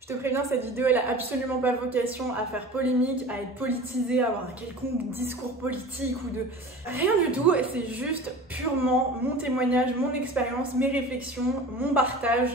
Je te préviens, cette vidéo elle a absolument pas vocation à faire polémique, à être politisée, à avoir un quelconque discours politique ou de... Rien du tout, c'est juste purement mon témoignage, mon expérience, mes réflexions, mon partage,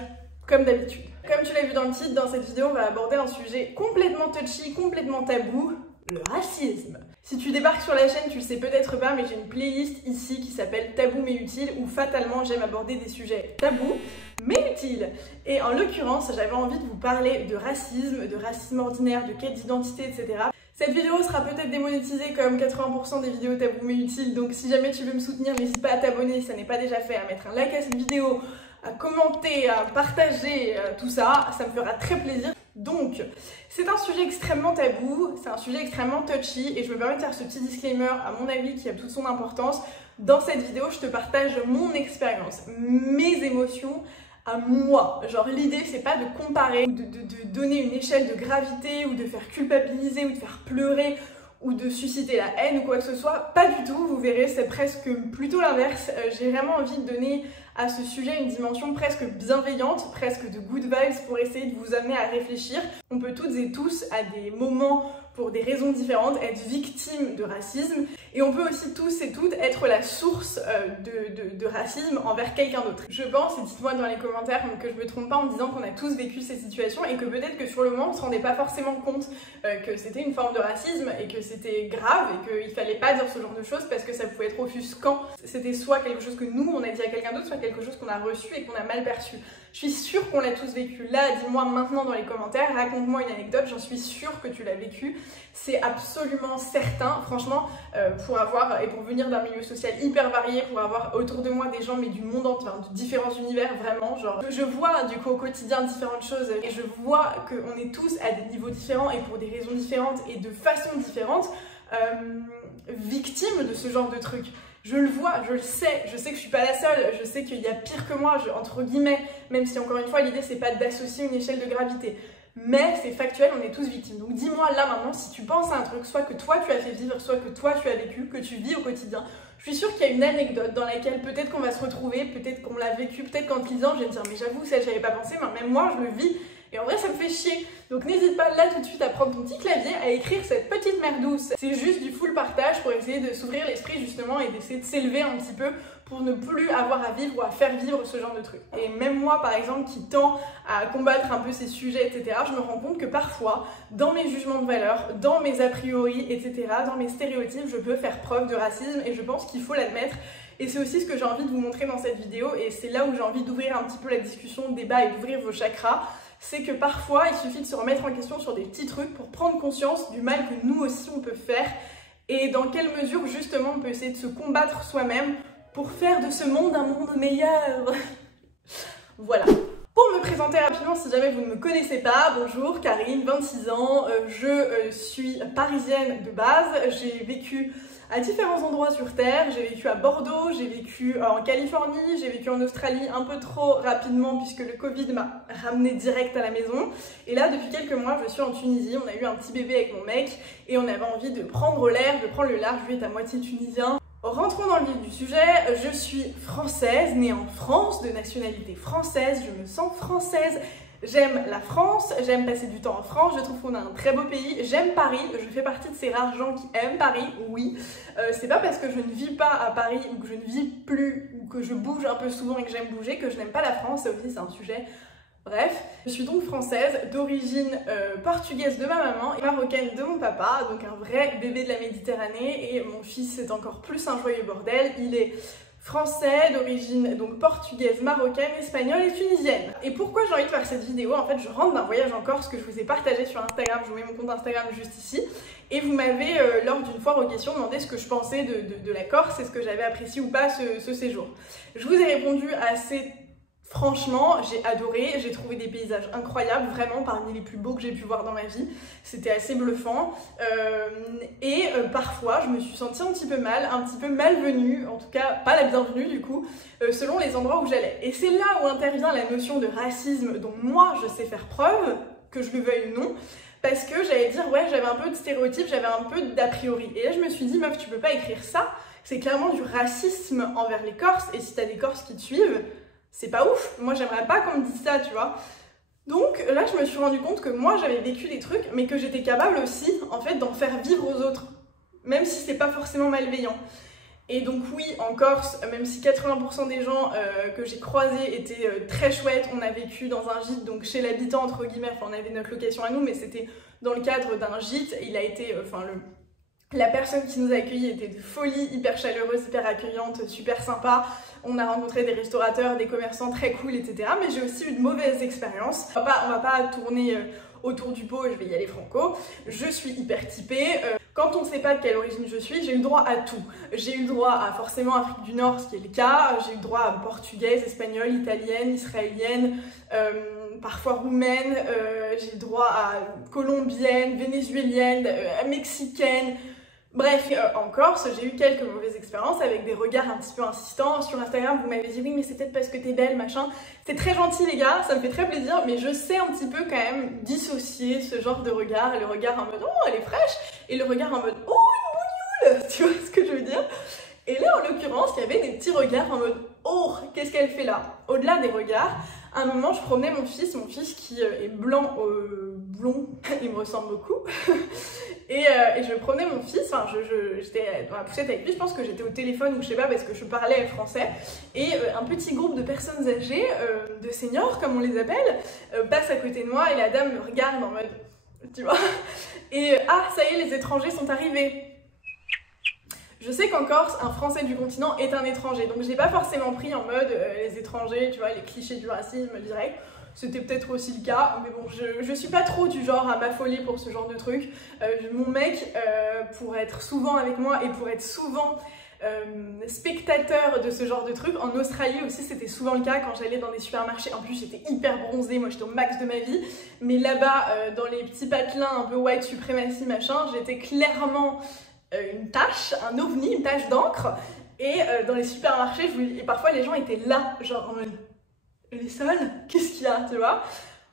comme d'habitude. Comme tu l'as vu dans le titre, dans cette vidéo on va aborder un sujet complètement touchy, complètement tabou, le racisme. Si tu débarques sur la chaîne, tu le sais peut-être pas, mais j'ai une playlist ici qui s'appelle Tabou mais utile, où fatalement j'aime aborder des sujets tabous mais utiles. Et en l'occurrence, j'avais envie de vous parler de racisme ordinaire, de quête d'identité, etc. Cette vidéo sera peut-être démonétisée comme 80% des vidéos tabou mais utiles, donc si jamais tu veux me soutenir, n'hésite pas à t'abonner si ça n'est pas déjà fait, à mettre un like à cette vidéo, à commenter, à partager, tout ça, ça me fera très plaisir. Donc, c'est un sujet extrêmement tabou, c'est un sujet extrêmement touchy et je me permets de faire ce petit disclaimer à mon avis qui a toute son importance. Dans cette vidéo, je te partage mon expérience, mes émotions à moi. Genre l'idée c'est pas de comparer ou de donner une échelle de gravité ou de faire culpabiliser ou de faire pleurer ou de susciter la haine ou quoi que ce soit, pas du tout, vous verrez, c'est presque plutôt l'inverse. J'ai vraiment envie de donner à ce sujet une dimension presque bienveillante, presque de good vibes pour essayer de vous amener à réfléchir. On peut toutes et tous, à des moments, pour des raisons différentes, être victime de racisme et on peut aussi tous et toutes être la source de racisme envers quelqu'un d'autre. Je pense, et dites-moi dans les commentaires que je me trompe pas en disant qu'on a tous vécu ces situations et que peut-être que sur le moment on se rendait pas forcément compte que c'était une forme de racisme et que c'était grave et qu'il fallait pas dire ce genre de choses parce que ça pouvait être offusquant. C'était soit quelque chose que nous on a dit à quelqu'un d'autre, soit quelque chose qu'on a reçu et qu'on a mal perçu. Je suis sûre qu'on l'a tous vécu. Là, dis-moi maintenant dans les commentaires, raconte-moi une anecdote, j'en suis sûre que tu l'as vécu. C'est absolument certain, franchement, pour avoir, et pour venir d'un milieu social hyper varié, pour avoir autour de moi des gens, mais du monde entier, de différents univers, vraiment, genre, je vois du coup au quotidien différentes choses, et je vois qu'on est tous à des niveaux différents, et pour des raisons différentes, et de façons différentes, victimes de ce genre de trucs. Je le vois, je le sais, je sais que je suis pas la seule, je sais qu'il y a pire que moi, entre guillemets, même si encore une fois l'idée c'est pas d'associer une échelle de gravité. Mais c'est factuel, on est tous victimes. Donc dis-moi là maintenant si tu penses à un truc, soit que toi tu as fait vivre, soit que toi tu as vécu, que tu vis au quotidien. Je suis sûre qu'il y a une anecdote dans laquelle peut-être qu'on va se retrouver, peut-être qu'on l'a vécu, peut-être qu'en te lisant je vais me dire mais j'avoue ça j'y avais pas pensé, mais même moi je le vis. Et en vrai ça me fait chier. Donc n'hésite pas là tout de suite à prendre ton petit clavier, à écrire cette petite merde douce. C'est juste du full partage pour essayer de s'ouvrir l'esprit justement et d'essayer de s'élever un petit peu pour ne plus avoir à vivre ou à faire vivre ce genre de truc. Et même moi par exemple qui tend à combattre un peu ces sujets etc, je me rends compte que parfois dans mes jugements de valeur, dans mes a priori etc, dans mes stéréotypes, je peux faire preuve de racisme et je pense qu'il faut l'admettre. Et c'est aussi ce que j'ai envie de vous montrer dans cette vidéo et c'est là où j'ai envie d'ouvrir un petit peu la discussion, le débat et d'ouvrir vos chakras. C'est que parfois il suffit de se remettre en question sur des petits trucs pour prendre conscience du mal que nous aussi on peut faire et dans quelle mesure justement on peut essayer de se combattre soi-même pour faire de ce monde un monde meilleur. Voilà. Pour me présenter rapidement, si jamais vous ne me connaissez pas, bonjour, Karine, 26 ans, je suis parisienne de base, j'ai vécu à différents endroits sur Terre, j'ai vécu à Bordeaux, j'ai vécu en Californie, j'ai vécu en Australie un peu trop rapidement puisque le Covid m'a ramené direct à la maison. Et là, depuis quelques mois, je suis en Tunisie, on a eu un petit bébé avec mon mec et on avait envie de prendre l'air, de prendre le large, lui est à moitié tunisien. Rentrons dans le vif du sujet, je suis française, née en France, de nationalité française, je me sens française. J'aime la France, j'aime passer du temps en France, je trouve qu'on a un très beau pays, j'aime Paris, je fais partie de ces rares gens qui aiment Paris, oui. C'est pas parce que je ne vis pas à Paris ou que je ne vis plus ou que je bouge un peu souvent et que j'aime bouger que je n'aime pas la France, ça aussi c'est un sujet. Bref, je suis donc française, d'origine portugaise de ma maman et marocaine de mon papa, donc un vrai bébé de la Méditerranée et mon fils c'est encore plus un joyeux bordel, il est français, d'origine donc portugaise, marocaine, espagnole et tunisienne. Et pourquoi j'ai envie de faire cette vidéo? En fait, je rentre d'un voyage en Corse que je vous ai partagé sur Instagram, je vous mets mon compte Instagram juste ici, et vous m'avez, lors d'une foire aux questions, demandé ce que je pensais de la Corse et ce que j'avais apprécié ou pas ce séjour. Je vous ai répondu assez franchement, j'ai adoré, j'ai trouvé des paysages incroyables, vraiment parmi les plus beaux que j'ai pu voir dans ma vie. C'était assez bluffant. Parfois, je me suis sentie un petit peu malvenue, en tout cas pas la bienvenue du coup, selon les endroits où j'allais. Et c'est là où intervient la notion de racisme dont moi je sais faire preuve, que je le veuille ou non, parce que j'allais dire, ouais, j'avais un peu de stéréotypes, j'avais un peu d'a priori. Et là, je me suis dit, meuf, tu peux pas écrire ça, c'est clairement du racisme envers les Corses, et si t'as des Corses qui te suivent, c'est pas ouf, moi j'aimerais pas qu'on me dise ça, tu vois. Donc là, je me suis rendu compte que moi, j'avais vécu des trucs, mais que j'étais capable aussi, en fait, d'en faire vivre aux autres, même si c'est pas forcément malveillant. Et donc oui, en Corse, même si 80% des gens que j'ai croisés étaient très chouettes, on a vécu dans un gîte, donc chez l'habitant entre guillemets, enfin on avait notre location à nous, mais c'était dans le cadre d'un gîte. Il a été, la personne qui nous a accueillis était de folie, hyper chaleureuse, hyper accueillante, super sympa. On a rencontré des restaurateurs, des commerçants très cool, etc. Mais j'ai aussi eu de mauvaises expériences. On va pas tourner autour du pot, je vais y aller franco. Je suis hyper typée. Quand on ne sait pas de quelle origine je suis, j'ai eu le droit à tout. J'ai eu le droit à forcément Afrique du Nord, ce qui est le cas. J'ai eu le droit à portugaise, espagnole, italienne, israélienne, parfois roumaine. J'ai eu le droit à colombienne, vénézuélienne, mexicaine. Bref, en Corse, j'ai eu quelques mauvaises expériences avec des regards un petit peu insistants. Sur Instagram, vous m'avez dit oui, mais c'est peut-être parce que t'es belle, machin. C'est très gentil, les gars, ça me fait très plaisir, mais je sais un petit peu quand même dissocier ce genre de regard. Le regard en mode oh, elle est fraîche, et le regard en mode oh, une bougnoule. Tu vois ce que je veux dire? Et là, en l'occurrence, il y avait des petits regards en mode oh, qu'est-ce qu'elle fait là? Au-delà des regards, à un moment, je promenais mon fils qui est blanc, blond, il me ressemble beaucoup. Et je promenais mon fils, enfin, j'étais dans la poussette avec lui, je pense que j'étais au téléphone ou je sais pas parce que je parlais français. Et un petit groupe de personnes âgées, de seniors comme on les appelle, passe à côté de moi et la dame me regarde en mode, tu vois. Et ah, ça y est, les étrangers sont arrivés. Je sais qu'en Corse, un Français du continent est un étranger, donc je l'ai pas forcément pris en mode les étrangers, tu vois, les clichés du racisme direct. C'était peut-être aussi le cas, mais bon, je suis pas trop du genre à m'affoler pour ce genre de truc. Mon mec, pour être souvent avec moi et pour être souvent spectateur de ce genre de truc, en Australie aussi c'était souvent le cas quand j'allais dans des supermarchés. En plus j'étais hyper bronzée, moi j'étais au max de ma vie, mais là-bas, dans les petits patelins un peu white supremacy machin, j'étais clairement une tache, un ovni, une tache d'encre. Et dans les supermarchés, et parfois les gens étaient là, genre en mode les seuls, qu'est-ce qu'il y a, tu vois?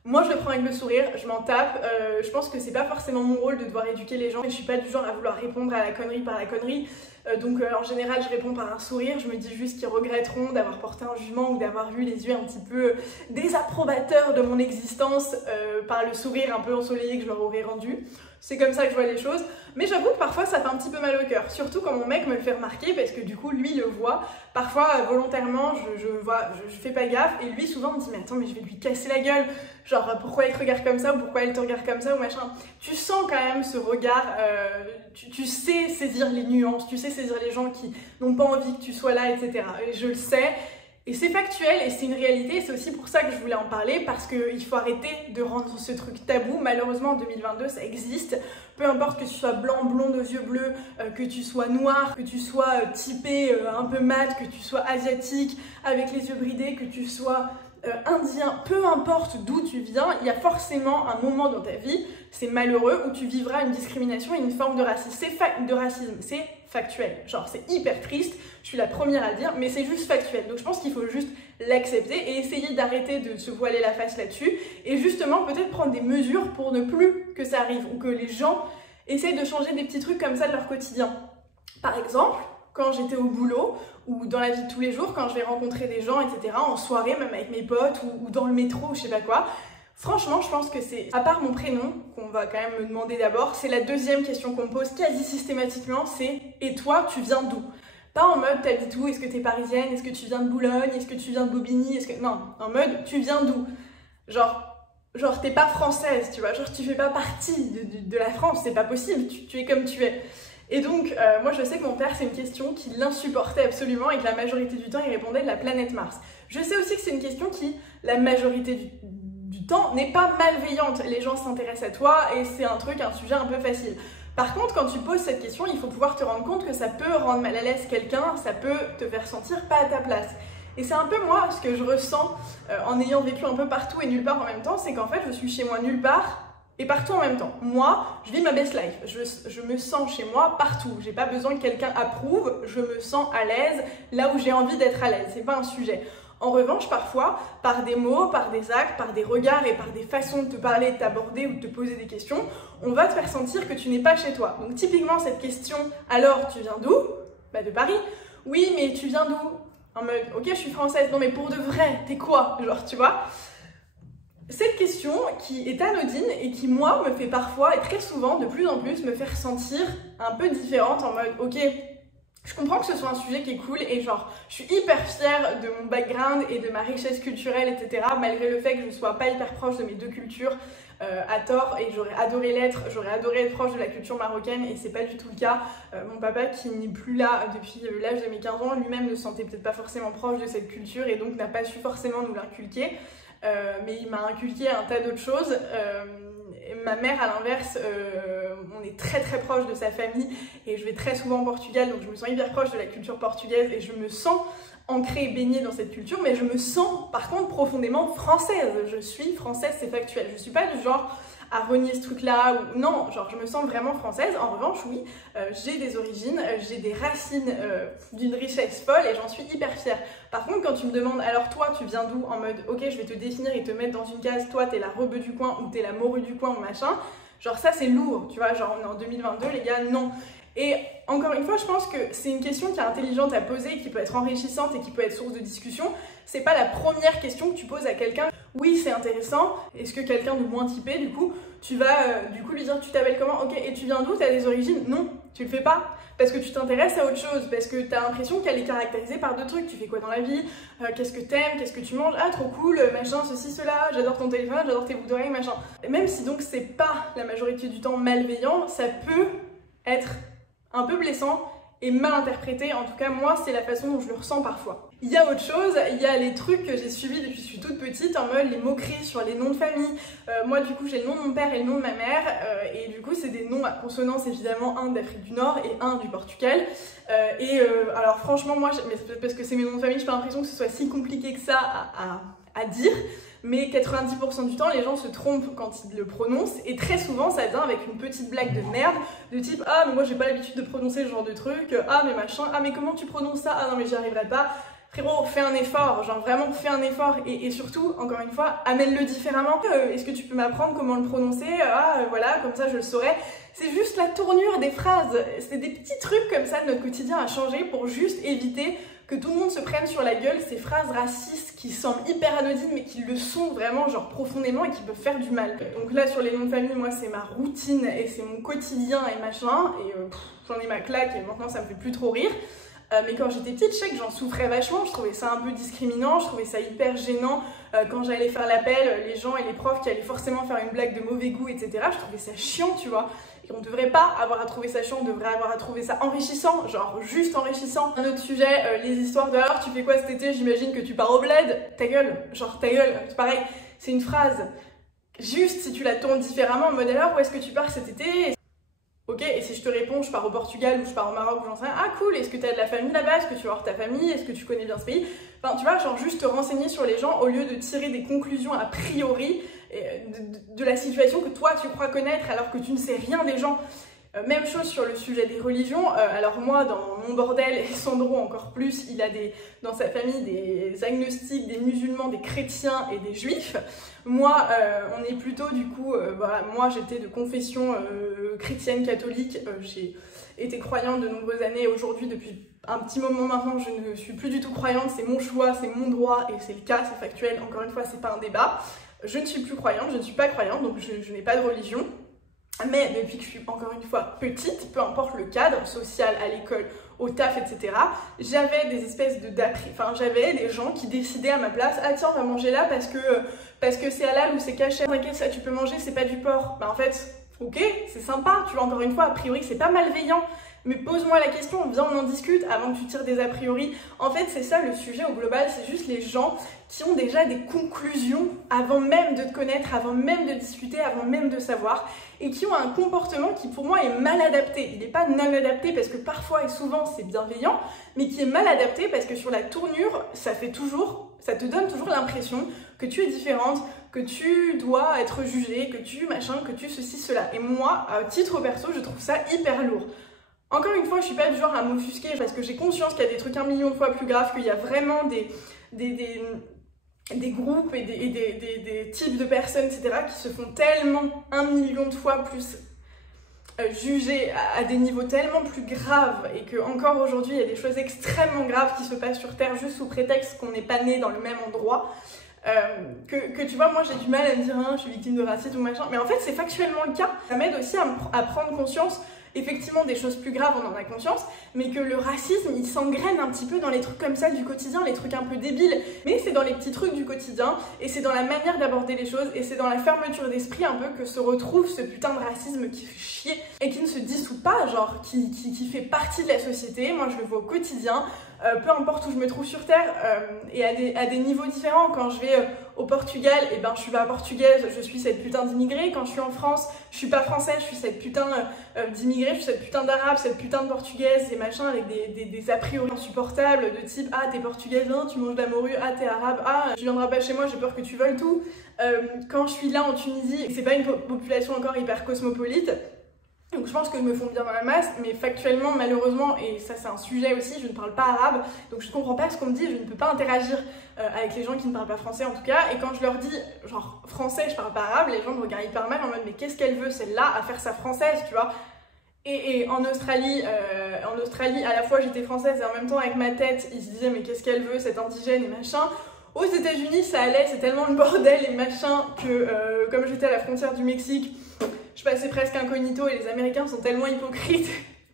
Moi je le prends avec le sourire, je m'en tape, je pense que c'est pas forcément mon rôle de devoir éduquer les gens, et je suis pas du genre à vouloir répondre à la connerie par la connerie, donc en général je réponds par un sourire, je me dis juste qu'ils regretteront d'avoir porté un jugement ou d'avoir vu les yeux un petit peu désapprobateurs de mon existence par le sourire un peu ensoleillé que je leur aurais rendu. C'est comme ça que je vois les choses, mais j'avoue que parfois ça fait un petit peu mal au cœur, surtout quand mon mec me le fait remarquer parce que du coup lui le voit, parfois volontairement je fais pas gaffe et lui souvent me dit mais attends mais je vais lui casser la gueule, genre pourquoi il te regarde comme ça ou pourquoi elle te regarde comme ça ou machin. Tu sens quand même ce regard, tu sais saisir les nuances, tu sais saisir les gens qui n'ont pas envie que tu sois là, etc. Et je le sais. Et c'est factuel et c'est une réalité, c'est aussi pour ça que je voulais en parler, parce qu'il faut arrêter de rendre ce truc tabou. Malheureusement en 2022 ça existe, peu importe que tu sois blanc, blonde aux yeux bleus, que tu sois noir, que tu sois typé un peu mat, que tu sois asiatique avec les yeux bridés, que tu sois indien, peu importe d'où tu viens, il y a forcément un moment dans ta vie, c'est malheureux, où tu vivras une discrimination et une forme de racisme. C'est factuel, genre c'est hyper triste, je suis la première à le dire, mais c'est juste factuel. Donc je pense qu'il faut juste l'accepter et essayer d'arrêter de se voiler la face là-dessus et justement peut-être prendre des mesures pour ne plus que ça arrive ou que les gens essayent de changer des petits trucs comme ça de leur quotidien. Par exemple, quand j'étais au boulot ou dans la vie de tous les jours, quand je vais rencontrer des gens, etc., en soirée, même avec mes potes ou dans le métro ou je sais pas quoi, franchement, je pense que c'est, à part mon prénom, qu'on va quand même me demander d'abord, c'est la deuxième question qu'on me pose quasi systématiquement, c'est « Et toi, tu viens d'où ?» Pas en mode « T'habites où? Est-ce que t'es parisienne? Est-ce que tu viens de Boulogne? Est-ce que tu viens de Bobigny? Non, en mode « Tu viens d'où ?» Genre t'es pas française, tu vois, genre tu fais pas partie de la France, c'est pas possible, tu es comme tu es. Et donc, moi je sais que mon père, c'est une question qui l'insupportait absolument et que la majorité du temps, il répondait de la planète Mars. Je sais aussi que c'est une question qui, la majorité du temps, n'est pas malveillante. Les gens s'intéressent à toi et c'est un sujet un peu facile. Par contre, quand tu poses cette question, il faut pouvoir te rendre compte que ça peut rendre mal à l'aise quelqu'un, ça peut te faire sentir pas à ta place. Et c'est un peu moi, ce que je ressens en ayant vécu un peu partout et nulle part en même temps, c'est qu'en fait, je suis chez moi nulle part et partout en même temps. Moi, je vis ma best life, je me sens chez moi partout. J'ai pas besoin que quelqu'un approuve, je me sens à l'aise là où j'ai envie d'être à l'aise, c'est pas un sujet. En revanche, parfois, par des mots, par des actes, par des regards et par des façons de te parler, de t'aborder ou de te poser des questions, on va te faire sentir que tu n'es pas chez toi. Donc typiquement, cette question « Alors, tu viens d'où ?» Bah de Paris. « Oui, mais tu viens d'où ?» En mode « Ok, je suis française. » Non mais pour de vrai, t'es quoi? Genre, tu vois? Cette question qui est anodine et qui, moi, me fait parfois, et très souvent, de plus en plus, me faire sentir un peu différente en mode, ok, je comprends que ce soit un sujet qui est cool et genre, je suis hyper fière de mon background et de ma richesse culturelle, etc. Malgré le fait que je sois pas hyper proche de mes deux cultures à tort, et j'aurais adoré l'être, j'aurais adoré être proche de la culture marocaine et c'est pas du tout le cas. Mon papa qui n'est plus là depuis l'âge de mes 15 ans, lui-même ne se sentait peut-être pas forcément proche de cette culture et donc n'a pas su forcément nous l'inculquer. Mais il m'a inculqué un tas d'autres choses. Ma mère, à l'inverse, on est très très proche de sa famille et je vais très souvent au Portugal, donc je me sens hyper proche de la culture portugaise et je me sens ancrée et baignée dans cette culture, mais je me sens par contre profondément française. Je suis française, c'est factuel. Je suis pas du genre à renier ce truc-là, ou non, genre je me sens vraiment française. En revanche, oui, j'ai des origines, j'ai des racines d'une richesse folle et j'en suis hyper fière. Par contre, quand tu me demandes, alors toi, tu viens d'où? En mode, ok, je vais te définir et te mettre dans une case, toi, t'es la rebeu du coin ou t'es la morue du coin ou machin, genre ça, c'est lourd, tu vois, genre on est en 2022, les gars, non. Et encore une fois, je pense que c'est une question qui est intelligente à poser, qui peut être enrichissante et qui peut être source de discussion. C'est pas la première question que tu poses à quelqu'un. Oui, c'est intéressant. Est-ce que quelqu'un de moins typé, du coup, tu vas lui dire tu t'appelles comment? Ok, et tu viens d'où? T'as des origines? Non, tu le fais pas. Parce que tu t'intéresses à autre chose, parce que t'as l'impression qu'elle est caractérisée par deux trucs. Tu fais quoi dans la vie? Qu'est-ce que t'aimes? Qu'est-ce que tu manges? Ah, trop cool, machin, ceci, cela, j'adore ton téléphone, j'adore tes boucles d'oreilles, machin. Et même si donc c'est pas la majorité du temps malveillant, ça peut être un peu blessant et mal interprété. En tout cas, moi, c'est la façon dont je le ressens parfois. Il y a autre chose, il y a les trucs que j'ai suivis depuis que je suis toute petite, en mode les moqueries sur les noms de famille. Moi, du coup, j'ai le nom de mon père et le nom de ma mère, et du coup, c'est des noms à consonance, évidemment, un d'Afrique du Nord et un du Portugal. Alors franchement, moi, mais c'est peut-être parce que c'est mes noms de famille, j'ai pas l'impression que ce soit si compliqué que ça à dire. Mais 90% du temps, les gens se trompent quand ils le prononcent, et très souvent, ça vient avec une petite blague de merde, de type « Ah, mais moi, j'ai pas l'habitude de prononcer ce genre de truc, ah, mais machin, ah, mais comment tu prononces ça? Ah non, mais j'y arriverai pas. » Frérot, fais un effort, genre vraiment fais un effort, et surtout, encore une fois, amène-le différemment. Est-ce que tu peux m'apprendre comment le prononcer? Voilà, comme ça je le saurai. C'est juste la tournure des phrases, c'est des petits trucs comme ça de notre quotidien à changer pour juste éviter que tout le monde se prenne sur la gueule ces phrases racistes qui semblent hyper anodines mais qui le sont vraiment genre profondément et qui peuvent faire du mal. Donc là sur les noms de famille, moi c'est ma routine et c'est mon quotidien et machin, et j'en ai ma claque et maintenant ça me fait plus trop rire. Mais quand j'étais petite, je sais que j'en souffrais vachement, je trouvais ça un peu discriminant, je trouvais ça hyper gênant quand j'allais faire l'appel, les gens et les profs qui allaient forcément faire une blague de mauvais goût, etc. Je trouvais ça chiant, tu vois. Et on devrait pas avoir à trouver ça chiant, on devrait avoir à trouver ça enrichissant, genre juste enrichissant. Un autre sujet, les histoires de « Alors, tu fais quoi cet été? J'imagine que tu pars au bled ». Ta gueule, genre ta gueule, c'est pareil, c'est une phrase. Juste si tu la tournes différemment, en mode « Alors, où est-ce que tu pars cet été ?» Ok, et si je te réponds, je pars au Portugal ou je pars au Maroc ou j'en sais rien, ah cool, est-ce que tu as de la famille là-bas? Est-ce que tu vas voir ta famille? Est-ce que tu connais bien ce pays? Enfin, tu vois, genre juste te renseigner sur les gens au lieu de tirer des conclusions a priori de la situation que toi tu crois connaître alors que tu ne sais rien des gens. Même chose sur le sujet des religions. Alors moi, dans mon bordel, et Sandro encore plus, il a dans sa famille des agnostiques, des musulmans, des chrétiens et des juifs. Moi, on est plutôt du coup, moi j'étais de confession chrétienne catholique, j'ai été croyante de nombreuses années. Aujourd'hui, depuis un petit moment maintenant, je ne suis plus du tout croyante, c'est mon choix, c'est mon droit et c'est le cas, c'est factuel. Encore une fois, c'est pas un débat. Je ne suis plus croyante, je ne suis pas croyante, donc je n'ai pas de religion. Mais depuis que je suis encore une fois petite, peu importe le cadre social, à l'école, au taf, etc., j'avais des espèces j'avais des gens qui décidaient à ma place « Ah tiens, on va manger là parce que c'est halal ou c'est caché, t'inquiète, ça tu peux manger, c'est pas du porc. » Bah en fait, ok, c'est sympa, tu vois, encore une fois, a priori c'est pas malveillant, mais pose-moi la question, viens on en discute avant que tu tires des a priori. En fait, c'est ça le sujet au global, c'est juste les gens qui ont déjà des conclusions avant même de te connaître, avant même de discuter, avant même de savoir, et qui ont un comportement qui pour moi est mal adapté. Il n'est pas non adapté parce que parfois et souvent c'est bienveillant, mais qui est mal adapté parce que sur la tournure, ça te donne toujours l'impression que tu es différente, que tu dois être jugée, que tu machin, que tu ceci, cela. Et moi, à titre perso, je trouve ça hyper lourd. Encore une fois, je suis pas du genre à m'offusquer parce que j'ai conscience qu'il y a des trucs 1 million de fois plus graves, qu'il y a vraiment des groupes et des types de personnes, etc., qui se font tellement 1 million de fois plus jugés à des niveaux tellement plus graves, et que encore aujourd'hui, il y a des choses extrêmement graves qui se passent sur Terre juste sous prétexte qu'on n'est pas né dans le même endroit. que tu vois, moi j'ai du mal à me dire hein, je suis victime de racisme ou machin, mais en fait c'est factuellement le cas. Ça m'aide aussi à prendre conscience, effectivement des choses plus graves on en a conscience, mais que le racisme il s'engraine un petit peu dans les trucs comme ça du quotidien, les trucs un peu débiles, mais c'est dans les petits trucs du quotidien, et c'est dans la manière d'aborder les choses, et c'est dans la fermeture d'esprit un peu que se retrouve ce putain de racisme qui fait chier, et qui ne se dissout pas, genre qui fait partie de la société. Moi je le vois au quotidien, peu importe où je me trouve sur Terre, et à des niveaux différents. Quand je vais au Portugal, et ben je suis pas portugaise, je suis cette putain d'immigrée. Quand je suis en France, je suis pas française, je suis cette putain d'immigrée, je suis cette putain d'arabe, cette putain de portugaise, et machin, avec des a priori insupportables de type ah t'es portugaise, hein, tu manges de la morue, ah t'es arabe, ah tu viendras pas chez moi, j'ai peur que tu voles tout. Quand je suis là en Tunisie, c'est pas une population encore hyper cosmopolite, donc je pense que je me fonds bien dans la masse, mais factuellement, malheureusement, et ça c'est un sujet aussi, je ne parle pas arabe, donc je ne comprends pas ce qu'on me dit, je ne peux pas interagir avec les gens qui ne parlent pas français en tout cas, et quand je leur dis genre français, je parle pas arabe, les gens me regardent hyper mal en mode mais qu'est-ce qu'elle veut celle-là à faire sa française, tu vois. Et en Australie, à la fois j'étais française et en même temps avec ma tête, ils se disaient mais qu'est-ce qu'elle veut cette indigène et machin. Aux États-Unis ça allait, c'est tellement le bordel et machin que comme j'étais à la frontière du Mexique, je passais presque incognito et les Américains sont tellement hypocrites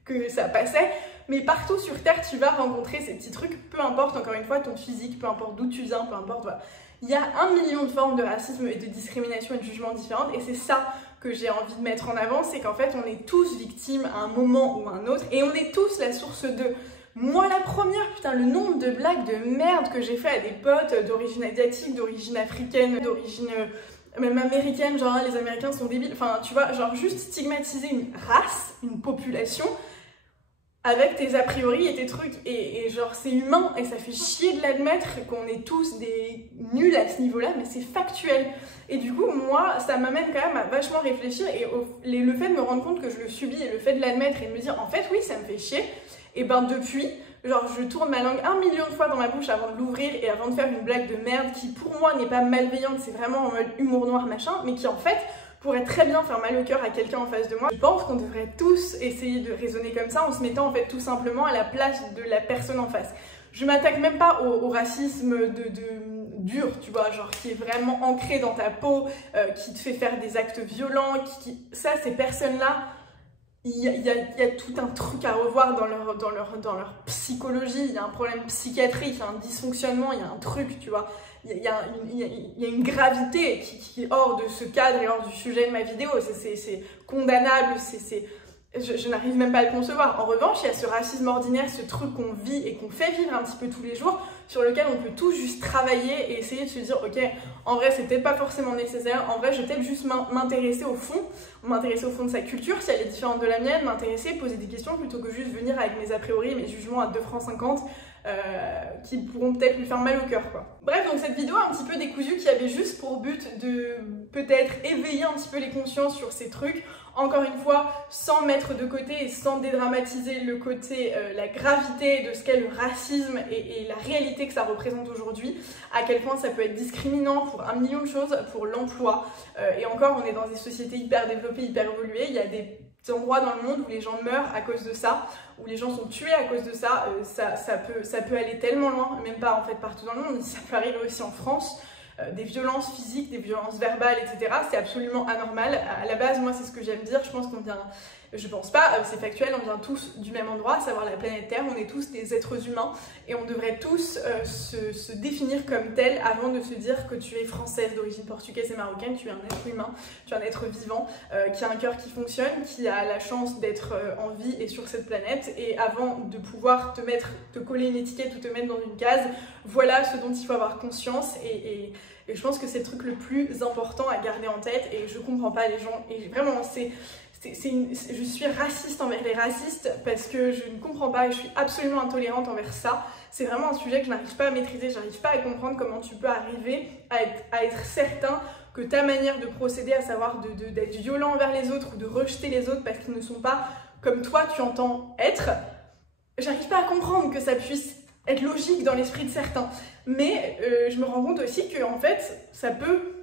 que ça passait. Mais partout sur Terre, tu vas rencontrer ces petits trucs, peu importe encore une fois ton physique, peu importe d'où tu viens, peu importe, voilà. Il y a 1 million de formes de racisme et de discrimination et de jugement différentes, et c'est ça que j'ai envie de mettre en avant, c'est qu'en fait on est tous victimes à un moment ou à un autre, et on est tous la source de... Moi la première, putain, le nombre de blagues de merde que j'ai fait à des potes d'origine asiatique, d'origine africaine, d'origine... même américaine, genre les Américains sont débiles, enfin tu vois, genre juste stigmatiser une race, une population avec tes a priori et tes trucs, et genre c'est humain et ça fait chier de l'admettre qu'on est tous des nuls à ce niveau là, mais c'est factuel. Et du coup moi ça m'amène quand même à vachement réfléchir, et le fait de me rendre compte que je le subis et le fait de l'admettre et de me dire en fait oui ça me fait chier, et ben depuis genre je tourne ma langue 1 million de fois dans ma bouche avant de l'ouvrir et avant de faire une blague de merde qui pour moi n'est pas malveillante, c'est vraiment en mode humour noir machin, mais qui en fait pourrait très bien faire mal au cœur à quelqu'un en face de moi. Je pense qu'on devrait tous essayer de raisonner comme ça en se mettant en fait tout simplement à la place de la personne en face. Je m'attaque même pas au racisme dur, tu vois, genre qui est vraiment ancré dans ta peau, qui te fait faire des actes violents, ça ces personnes-là, il y a tout un truc à revoir dans leur psychologie, il y a un problème psychiatrique, il y a un dysfonctionnement, il y a un truc, tu vois. Il y a une gravité qui est hors de ce cadre et hors du sujet de ma vidéo, c'est condamnable, je n'arrive même pas à le concevoir. En revanche, il y a ce racisme ordinaire, ce truc qu'on vit et qu'on fait vivre un petit peu tous les jours, sur lequel on peut tous juste travailler et essayer de se dire ok, en vrai c'est peut-être pas forcément nécessaire, en vrai je vais peut-être juste m'intéresser au fond de sa culture, si elle est différente de la mienne, m'intéresser, poser des questions plutôt que juste venir avec mes a priori, mes jugements à 2,50 francs qui pourront peut-être lui faire mal au cœur quoi. Bref, donc cette vidéo un petit peu décousue qui avait juste pour but de peut-être éveiller un petit peu les consciences sur ces trucs, encore une fois sans mettre de côté et sans dédramatiser le côté, la gravité de ce qu'est le racisme et la réalité que ça représente aujourd'hui, à quel point ça peut être discriminant pour 1 million de choses, pour l'emploi, et encore on est dans des sociétés hyper développées, hyper évoluées, il y a des endroits dans le monde où les gens meurent à cause de ça, où les gens sont tués à cause de ça, ça peut aller tellement loin, même pas en fait partout dans le monde, ça peut arriver aussi en France, des violences physiques, des violences verbales, etc. C'est absolument anormal. À la base, moi c'est ce que j'aime dire, je pense qu'on vient... Je pense pas, c'est factuel, on vient tous du même endroit, à savoir la planète Terre, on est tous des êtres humains et on devrait tous se définir comme tel avant de se dire que tu es française d'origine portugaise et marocaine, tu es un être humain, tu es un être vivant, qui a un cœur qui fonctionne, qui a la chance d'être en vie et sur cette planète, et avant de pouvoir te coller une étiquette ou te mettre dans une case, voilà ce dont il faut avoir conscience et je pense que c'est le truc le plus important à garder en tête, et je comprends pas les gens, et vraiment je suis raciste envers les racistes parce que je ne comprends pas et je suis absolument intolérante envers ça. C'est vraiment un sujet que je n'arrive pas à maîtriser, j'arrive pas à comprendre comment tu peux arriver à être certain que ta manière de procéder, à savoir d'être violent envers les autres ou de rejeter les autres parce qu'ils ne sont pas comme toi tu entends être, j'arrive pas à comprendre que ça puisse être logique dans l'esprit de certains. Mais je me rends compte aussi que en fait ça peut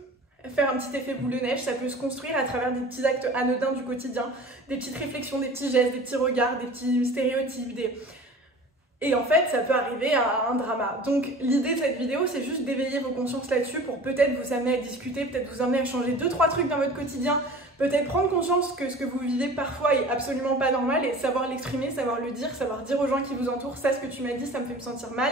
faire un petit effet boule de neige, ça peut se construire à travers des petits actes anodins du quotidien, des petites réflexions, des petits gestes, des petits regards, des petits stéréotypes, Et en fait, ça peut arriver à un drama. Donc l'idée de cette vidéo, c'est juste d'éveiller vos consciences là-dessus pour peut-être vous amener à discuter, peut-être vous amener à changer 2-3 trucs dans votre quotidien, peut-être prendre conscience que ce que vous vivez parfois est absolument pas normal et savoir l'exprimer, savoir le dire, savoir dire aux gens qui vous entourent, ça, ce que tu m'as dit, ça me fait me sentir mal.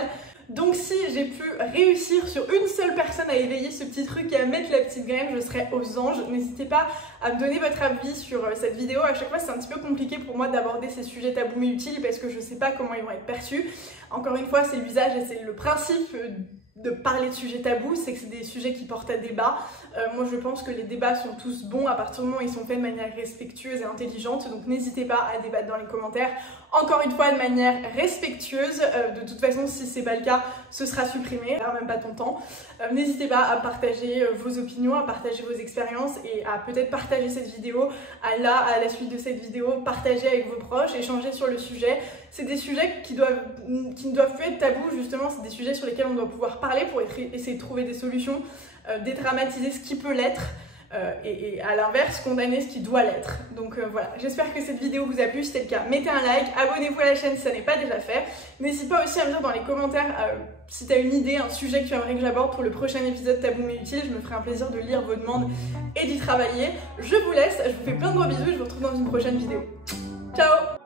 Donc si j'ai pu réussir sur une seule personne à éveiller ce petit truc et à mettre la petite graine, je serai aux anges. N'hésitez pas à me donner votre avis sur cette vidéo. À chaque fois, c'est un petit peu compliqué pour moi d'aborder ces sujets tabous mais utiles parce que je sais pas comment ils vont être perçus. Encore une fois, c'est l'usage et c'est le principe de parler de sujets tabous, c'est que c'est des sujets qui portent à débat. Moi je pense que les débats sont tous bons à partir du moment où ils sont faits de manière respectueuse et intelligente, donc n'hésitez pas à débattre dans les commentaires, encore une fois de manière respectueuse. De toute façon, si c'est pas le cas, ce sera supprimé, même pas ton temps. N'hésitez pas à partager vos opinions, à partager vos expériences et à peut-être partager cette vidéo, à la suite de cette vidéo, partager avec vos proches, échanger sur le sujet. C'est des sujets qui ne doivent plus être tabous, justement, c'est des sujets sur lesquels on doit pouvoir parler pour essayer de trouver des solutions, dédramatiser ce qui peut l'être et à l'inverse, condamner ce qui doit l'être. Donc voilà, j'espère que cette vidéo vous a plu. Si c'est le cas, mettez un like, abonnez-vous à la chaîne si ça n'est pas déjà fait. N'hésite pas aussi à me dire dans les commentaires si tu as une idée, un sujet que tu aimerais que j'aborde pour le prochain épisode Tabou mais utile. Je me ferai un plaisir de lire vos demandes et d'y travailler. Je vous laisse, je vous fais plein de gros bisous et je vous retrouve dans une prochaine vidéo. Ciao!